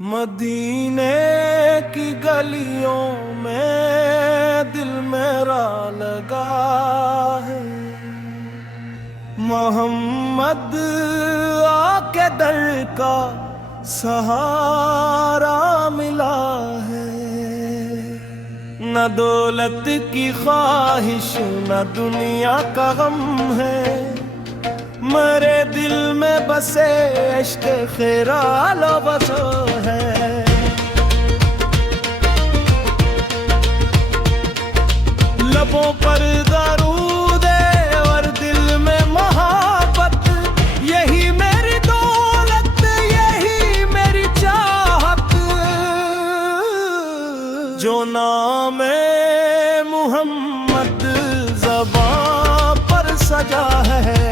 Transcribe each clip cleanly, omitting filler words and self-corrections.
मदीने की गलियों में दिल मेरा लगा है। मोहम्मद आके दर का सहारा मिला है। न दौलत की ख्वाहिश न दुनिया का गम है। मेरे दिल में बसे इश्क खैरालो बसो है। लबों पर दरूद और दिल में मोहब्बत, यही मेरी दौलत यही मेरी चाहत। जो नाम मुहम्मद ज़बां पर सजा है,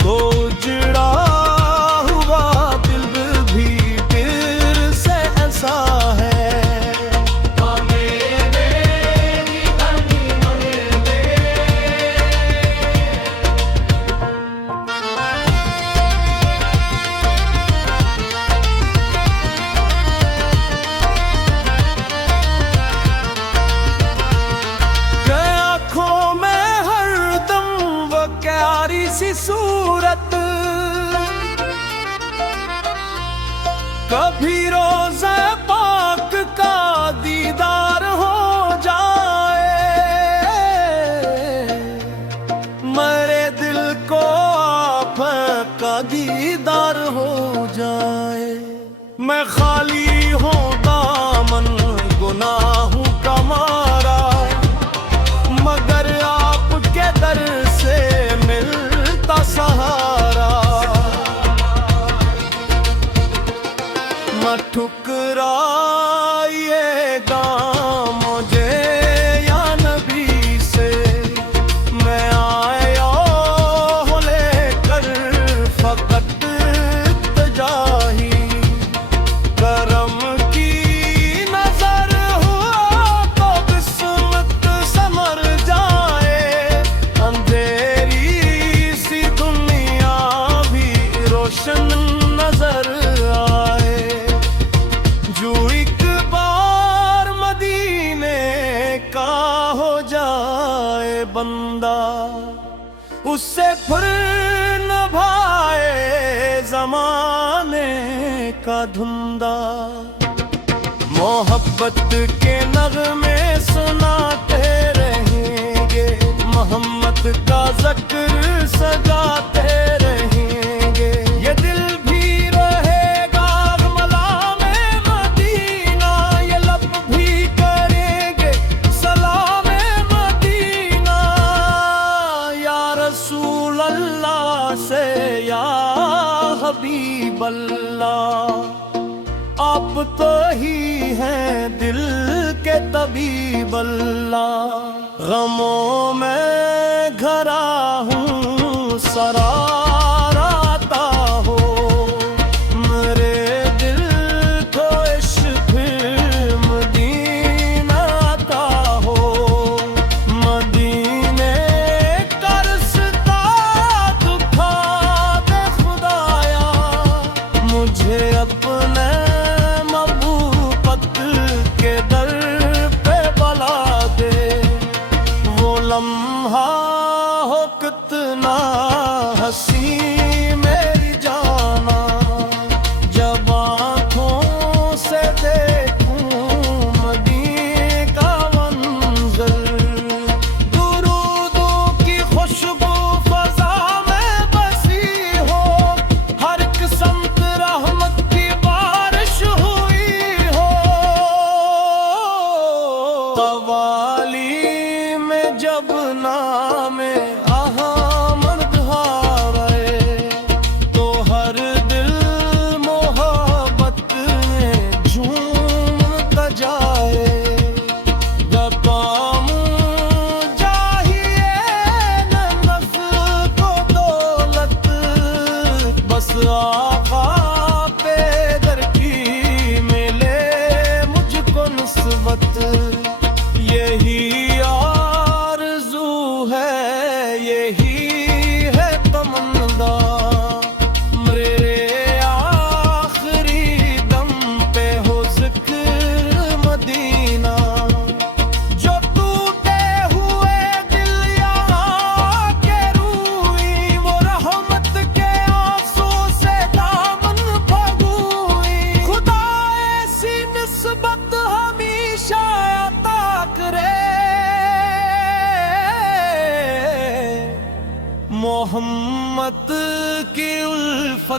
तो जुड़ा हुआ दिल भी दिल से ऐसा है। आँखों में हरदम वो प्यारी सी सूरत, कभी रोज़े पाक का दीदार हो जाए। मेरे दिल को आपका दीदार हो जाए। मैं खाली हूँ दामन गुनाहों का मारा, मगर आपके दर से मिलता सहारा। न ठुकराइएगा मुझे या नबी से, मैं आया हूँ लेकर फकत तजाही। करम की नजर हुआ तो किस्मत संवर जाए। अंधेरी सी दुनिया भी रोशन नजर आए। जो एक बार मदीने का हो जाए बंदा, उससे फिर न भाए जमाने का धुंधा। मोहब्बत के नगमे सुनाते रहेंगे, मोहम्मद का जिक्र सजाते रहेंगे। ये दिल भी रहेगा मलामे मदीना, ये लब भी करेंगे सलामे मदीना। या रसूल अल्लाह से या हबीब अल्लाह, आप तो ही हैं दिल के तबीब अल्लाह। गमों में घरा हूँ सराराता हो, मेरे दिल को इश्क मदीना आता हो। मदीने का रास्ता दिखा दे खुदाया, मुझे अपने महबूबत के दर पे बुला दे। वो लम्हा हो कितना हसी मेरी जाना, जब आँखों से देखूं मदीने का मंजर। दुरूदों की खुशबू फज़ा में बसी हो, हर किस्मत रहमत की बारिश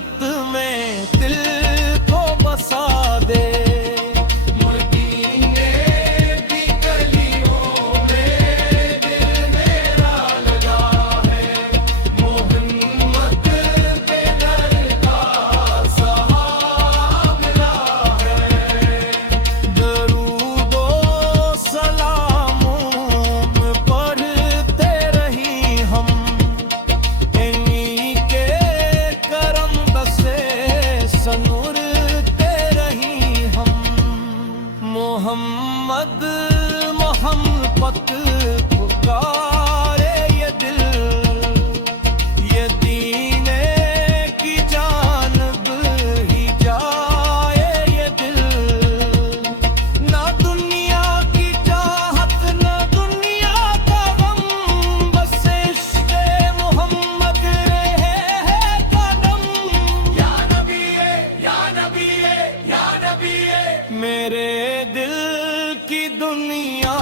खिदमत में दिल को बसा दे। मदीने की गलियों में दिल मेरा लगा है, मोहम्मद के दर का सहारा है। दरूदो सलामों में पढ़ते रही हम, इन्हीं के करम बसे सनुरते रही हम। मोहम्मद मोहम्मद पुकारे ये दिल, ये दीने की जानब ही जाए ये दिल। ना दुनिया की चाहत ना दुनिया का गम, बस इश्क़े मोहम्मद रहे है कदम। या नबी या नबी या नबी मेरे दिल की दुनिया